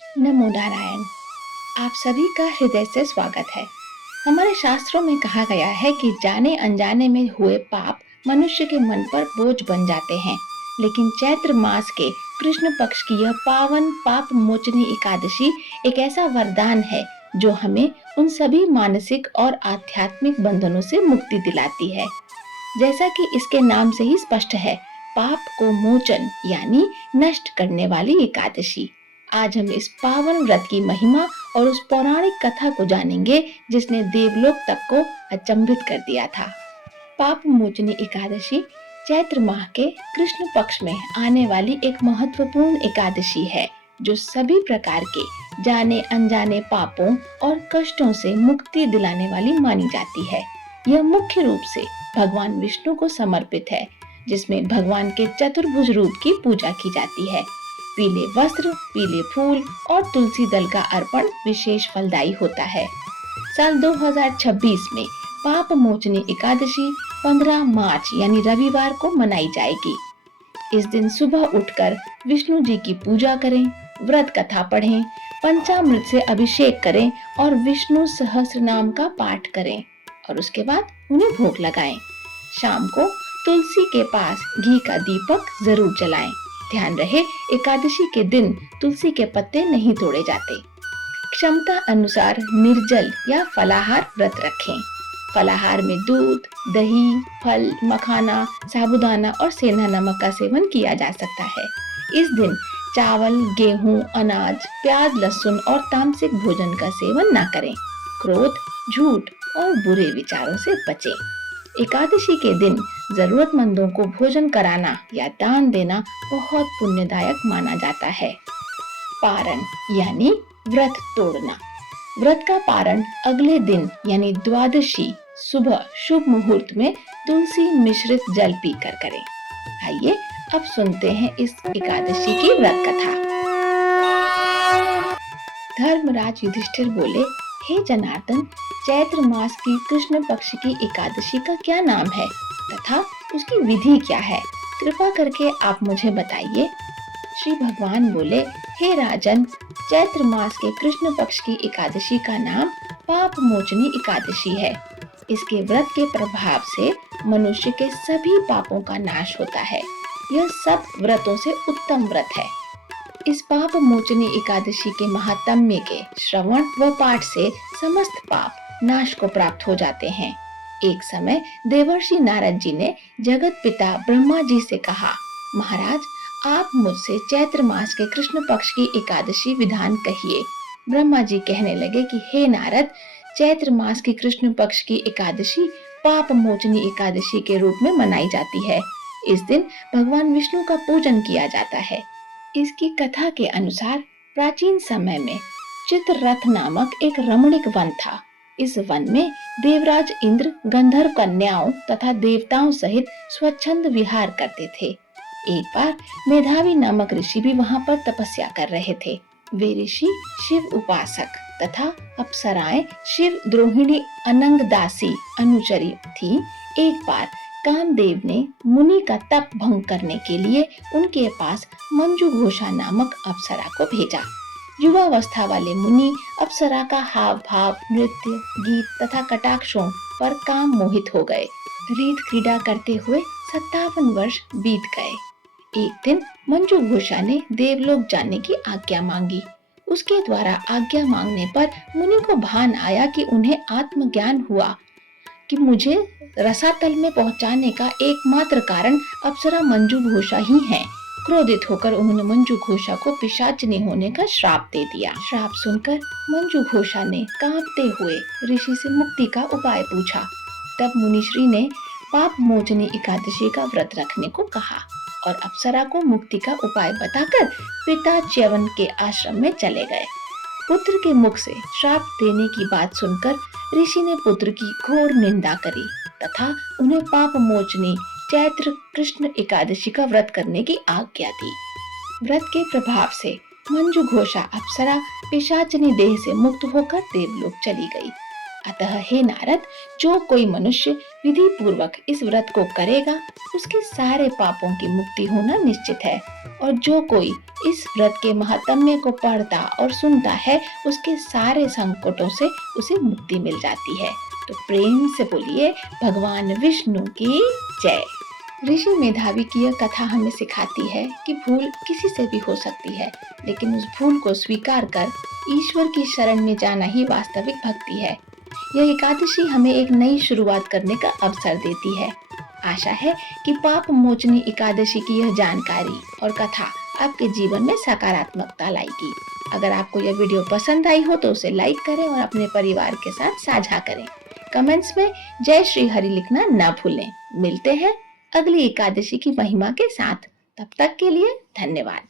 नमो नारायण। आप सभी का हृदय से स्वागत है। हमारे शास्त्रों में कहा गया है कि जाने अनजाने में हुए पाप मनुष्य के मन पर बोझ बन जाते हैं, लेकिन चैत्र मास के कृष्ण पक्ष की यह पावन पाप मोचनी एकादशी एक ऐसा वरदान है जो हमें उन सभी मानसिक और आध्यात्मिक बंधनों से मुक्ति दिलाती है। जैसा कि इसके नाम से ही स्पष्ट है, पाप को मोचन यानी नष्ट करने वाली एकादशी। आज हम इस पावन व्रत की महिमा और उस पौराणिक कथा को जानेंगे जिसने देवलोक तक को अचंभित कर दिया था। पाप मोचनी एकादशी चैत्र माह के कृष्ण पक्ष में आने वाली एक महत्वपूर्ण एकादशी है जो सभी प्रकार के जाने अनजाने पापों और कष्टों से मुक्ति दिलाने वाली मानी जाती है। यह मुख्य रूप से भगवान विष्णु को समर्पित है, जिसमें भगवान के चतुर्भुज रूप की पूजा की जाती है। पीले वस्त्र, पीले फूल और तुलसी दल का अर्पण विशेष फलदायी होता है। साल 2026 में पाप मोचनी एकादशी 15 मार्च यानी रविवार को मनाई जाएगी। इस दिन सुबह उठकर विष्णु जी की पूजा करें, व्रत कथा पढ़ें, पंचामृत से अभिषेक करें और विष्णु सहस्त्र नाम का पाठ करें और उसके बाद उन्हें भोग लगाएं। शाम को तुलसी के पास घी का दीपक जरूर जलाएं। ध्यान रहे, एकादशी के दिन तुलसी के पत्ते नहीं तोड़े जाते। क्षमता अनुसार निर्जल या फलाहार व्रत रखें। फलाहार में दूध, दही, फल, मखाना, साबूदाना और सेंधा नमक का सेवन किया जा सकता है। इस दिन चावल, गेहूं, अनाज, प्याज, लहसुन और तामसिक भोजन का सेवन न करें। क्रोध, झूठ और बुरे विचारों से बचें। एकादशी के दिन जरूरतमंदों को भोजन कराना या दान देना बहुत पुण्यदायक माना जाता है। पारण यानी व्रत तोड़ना। व्रत का पारण अगले दिन यानी द्वादशी सुबह शुभ मुहूर्त में तुलसी मिश्रित जल पीकर करें। आइए अब सुनते हैं इस एकादशी की व्रत कथा। धर्मराज युधिष्ठिर बोले, हे जनार्दन, चैत्र मास की कृष्ण पक्ष की एकादशी का क्या नाम है तथा उसकी विधि क्या है? कृपा करके आप मुझे बताइए। श्री भगवान बोले, हे राजन, चैत्र मास के कृष्ण पक्ष की एकादशी का नाम पाप मोचनी एकादशी है। इसके व्रत के प्रभाव से मनुष्य के सभी पापों का नाश होता है। यह सब व्रतों से उत्तम व्रत है। इस पाप मोचनी एकादशी के महात्म्य के श्रवण व पाठ से समस्त पाप नाश को प्राप्त हो जाते हैं। एक समय देवर्षि नारद जी ने जगत पिता ब्रह्मा जी से कहा, महाराज, आप मुझसे चैत्र मास के कृष्ण पक्ष की एकादशी विधान कहिए। ब्रह्मा जी कहने लगे कि हे नारद, चैत्र मास की कृष्ण पक्ष की एकादशी पाप मोचनी एकादशी के रूप में मनाई जाती है। इस दिन भगवान विष्णु का पूजन किया जाता है। इसकी कथा के अनुसार प्राचीन समय में चित्ररथ नामक एक रमणीक वन था। इस वन में देवराज इंद्र गंधर्व कन्याओं तथा देवताओं सहित स्वच्छंद विहार करते थे। एक बार मेधावी नामक ऋषि भी वहां पर तपस्या कर रहे थे। वे ऋषि शिव उपासक तथा अप्सराएं शिव द्रोहिणी अनंगदासी अनुचरी थी। एक बार कामदेव ने मुनि का तप भंग करने के लिए उनके पास मंजू घोषा नामक अप्सरा को भेजा। युवावस्था वाले मुनि अप्सरा का हाव भाव, नृत्य, गीत तथा कटाक्षों पर काम मोहित हो गए। रीत क्रीड़ा करते हुए 57 वर्ष बीत गए। एक दिन मंजू घोषा ने देवलोक जाने की आज्ञा मांगी। उसके द्वारा आज्ञा मांगने पर मुनि को भान आया कि उन्हें आत्मज्ञान हुआ कि मुझे रसातल में पहुंचाने का एकमात्र कारण अप्सरा मंजू घोषा ही है। क्रोधित होकर उन्होंने मंजू घोषा को पिशाचिनी होने का श्राप दे दिया। श्राप सुनकर मंजू घोषा ने कांपते हुए ऋषि से मुक्ति का उपाय पूछा। तब मुनिश्री ने पाप मोचनी एकादशी का व्रत रखने को कहा और अप्सरा को मुक्ति का उपाय बताकर पिता च्यवन के आश्रम में चले गए। पुत्र के मुख से श्राप देने की बात सुनकर ऋषि ने पुत्र की घोर निंदा करी तथा उन्हें पाप मोचनी चैत्र कृष्ण एकादशी का व्रत करने की आज्ञा दी। व्रत के प्रभाव से मंजू घोषा अप्सरा पिशाचिनी देह से मुक्त होकर देवलोक चली गई। अतः हे नारद, जो कोई मनुष्य विधि पूर्वक इस व्रत को करेगा, उसके सारे पापों की मुक्ति होना निश्चित है। और जो कोई इस व्रत के महात्म्य को पढ़ता और सुनता है उसके सारे संकटों से उसे मुक्ति मिल जाती है। तो प्रेम से बोलिए भगवान विष्णु की जय। ऋषि मेधावी की यह कथा हमें सिखाती है कि भूल किसी से भी हो सकती है, लेकिन उस भूल को स्वीकार कर ईश्वर की शरण में जाना ही वास्तविक भक्ति है। यह एकादशी हमें एक नई शुरुआत करने का अवसर देती है। आशा है कि पाप मोचनी एकादशी की यह जानकारी और कथा आपके जीवन में सकारात्मकता लाएगी। अगर आपको यह वीडियो पसंद आई हो तो उसे लाइक करें और अपने परिवार के साथ साझा करें। कमेंट्स में जय श्री हरि लिखना ना भूलें। मिलते हैं अगली एकादशी की महिमा के साथ। तब तक के लिए धन्यवाद।